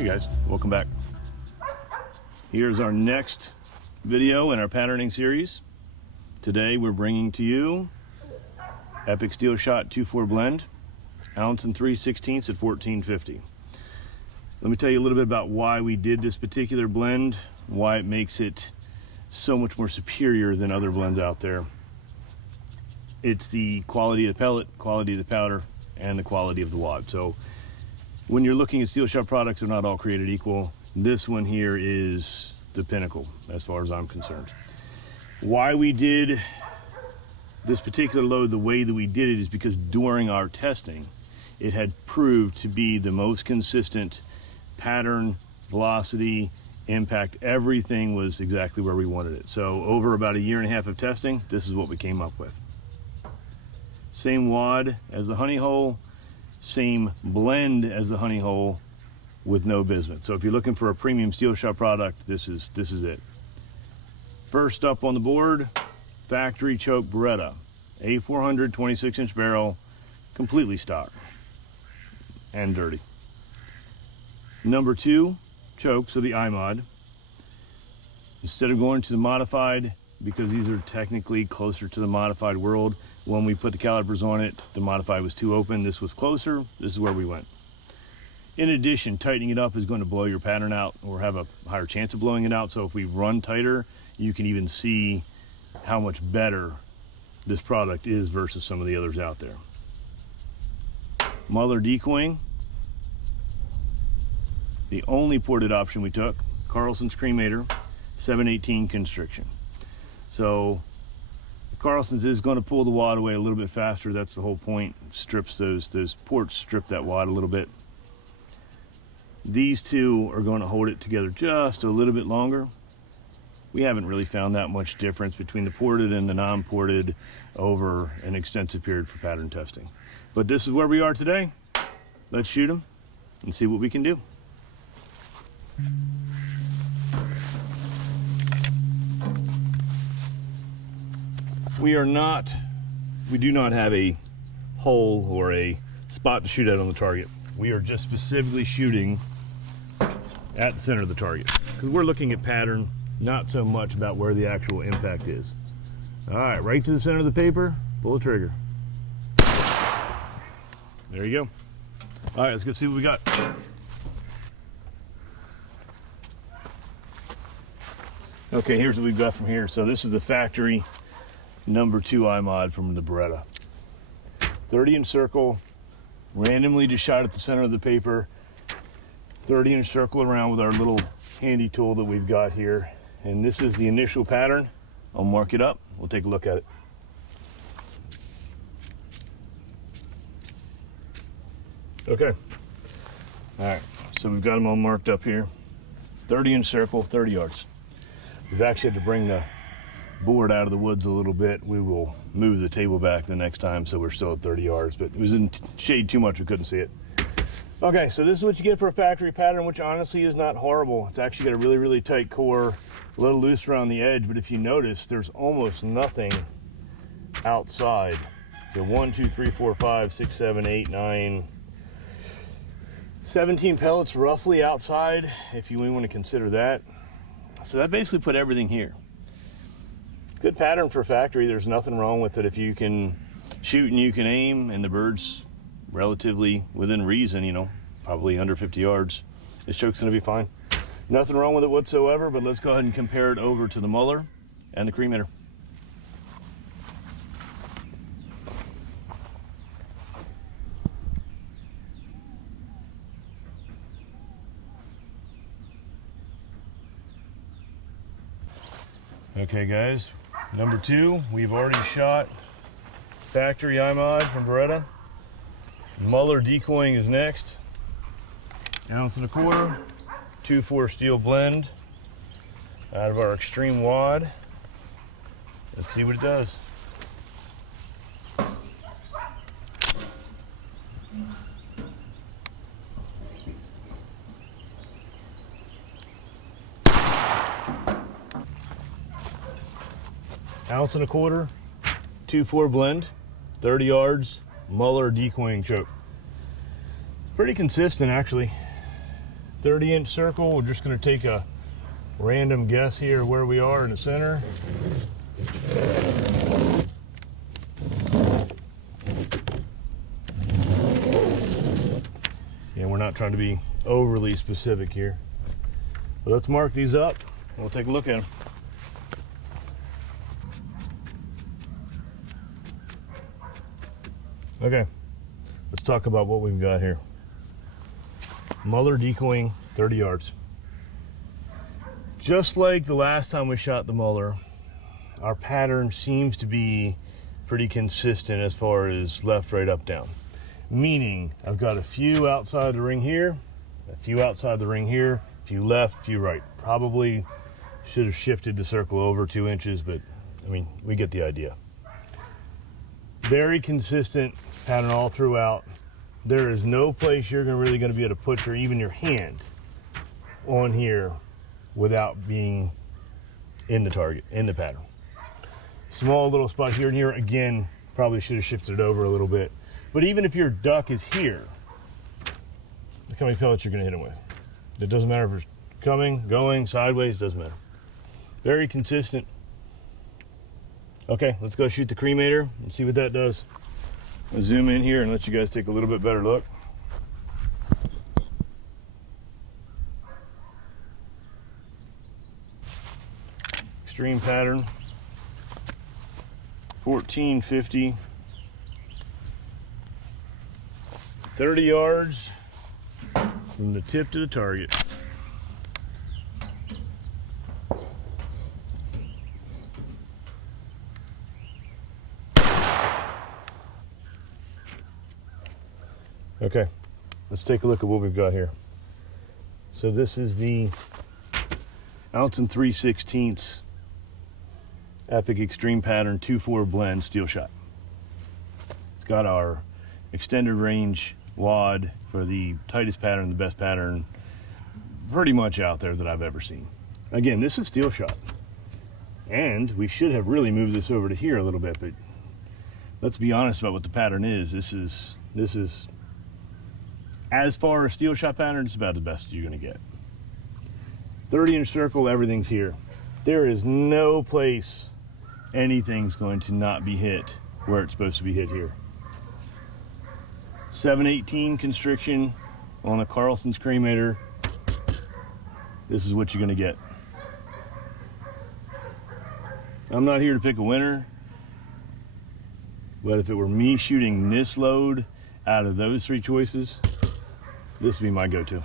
Hey guys, welcome back. Here's our next video in our patterning series. Today we're bringing to you Epic Steel Shot 2-4 blend, ounce and 3/16 at 1450. Let me tell you a little bit about why we did this particular blend, why it makes it so much more superior than other blends out there. It's the quality of the pellet, quality of the powder, and the quality of the wad. So when you're looking at steel shot products, they're not all created equal. This one here is the pinnacle as far as I'm concerned. Why we did this particular load the way that we did it is because during our testing, it had proved to be the most consistent pattern, velocity, impact. Everything was exactly where we wanted it. So over about 1.5 years of testing, this is what we came up with. Same wad as the honey hole, same blend as the honey hole with no bismuth. So if you're looking for a premium steel shot product, this is it. First up on the board, factory choke Beretta, A400 26-inch barrel, completely stock and dirty. Number 2 choke, so the iMod. Instead of going to the modified, because these are technically closer to the modified world, when we put the calipers on it, the modified was too open. This was closer. This is where we went. In addition, tightening it up is going to blow your pattern out or have a higher chance of blowing it out. So if we run tighter, you can even see how much better this product is versus some of the others out there. Muller Decoying. The only ported option we took, Carlson's Cremator, 718 constriction. So Carlson's is going to pull the wad away a little bit faster. That's the whole point. Strips those ports, strip that wad a little bit. These two are going to hold it together just a little bit longer. We haven't really found that much difference between the ported and the non-ported over an extensive period for pattern testing. But this is where we are today. Let's shoot them and see what we can do. We do not have a hole or a spot to shoot at on the target. We are just specifically shooting at the center of the target because we're looking at pattern, not so much about where the actual impact is. All right, right to the center of the paper, pull the trigger. There you go. All right, let's go see what we got. Okay, here's what we've got from here. So this is the factory number 2 iMod from the Beretta. 30-inch circle, randomly just shot at the center of the paper. 30-inch circle around with our little handy tool that we've got here. And this is the initial pattern. I'll mark it up. We'll take a look at it. Okay. All right, so we've got them all marked up here. 30-inch circle, 30 yards. We've actually had to bring the board out of the woods a little bit. We will move the table back the next time so we're still at 30 yards, but it was in shade too much we couldn't see it. Okay, so this is what you get for a factory pattern, which honestly is not horrible. It's actually got a really, really tight core, a little loose around the edge, but if you notice, there's almost nothing outside. The 1, 2, 3, 4, 5, 6, 7, 8, 9, 17 pellets roughly outside, if you want to consider that. So that basically put everything here. Good pattern for factory. There's nothing wrong with it if you can shoot and you can aim and the bird's relatively within reason, you know, probably under 50 yards. This choke's gonna be fine. Nothing wrong with it whatsoever, but let's go ahead and compare it over to the Mueller and the Cremator. Okay guys, number 2, we've already shot factory iMod from Beretta. Muller Decoying is next. 1.25 ounces, 2-4 steel blend out of our extreme wad. Let's see what it does. Ounce and a quarter, 2-4 blend, 30 yards, Muller Decoying choke. Pretty consistent actually. 30-inch circle. We're just going to take a random guess here where we are in the center. And we're not trying to be overly specific here. But let's mark these up and we'll take a look at them. Okay, let's talk about what we've got here. Muller decoying 30 yards. Just like the last time we shot the Muller, our pattern seems to be pretty consistent as far as left, right, up, down. Meaning, I've got a few outside the ring here, a few outside the ring here, a few left, a few right. Probably should have shifted the circle over 2 inches, but I mean, we get the idea. Very consistent pattern all throughout. There is no place you're really going to be able to put even your hand on here without being in the target, in the pattern. Small little spot here and here, again, probably should have shifted it over a little bit. But even if your duck is here, look how many pellets you're going to hit him with. It doesn't matter if it's coming, going, sideways, doesn't matter. Very consistent. Okay, let's go shoot the Cremator and see what that does. I'll zoom in here and let you guys take a little bit better look. Extreme pattern, 1450, 30 yards from the tip to the target. Okay, let's take a look at what we've got here. So this is the 1 3/16 ounce Epic Extreme Pattern 2-4 blend steel shot. It's got our extended range wad for the tightest pattern, the best pattern pretty much out there that I've ever seen. Again, this is steel shot. And we should have really moved this over to here a little bit, but let's be honest about what the pattern is. This is as far as steel shot pattern, it's about the best you're gonna get. 30-inch circle, everything's here. There is no place anything's going to not be hit where it's supposed to be hit here. 7/18 constriction on a Carlson's Cremator. This is what you're gonna get. I'm not here to pick a winner, but if it were me shooting this load out of those 3 choices, this would be my go-to.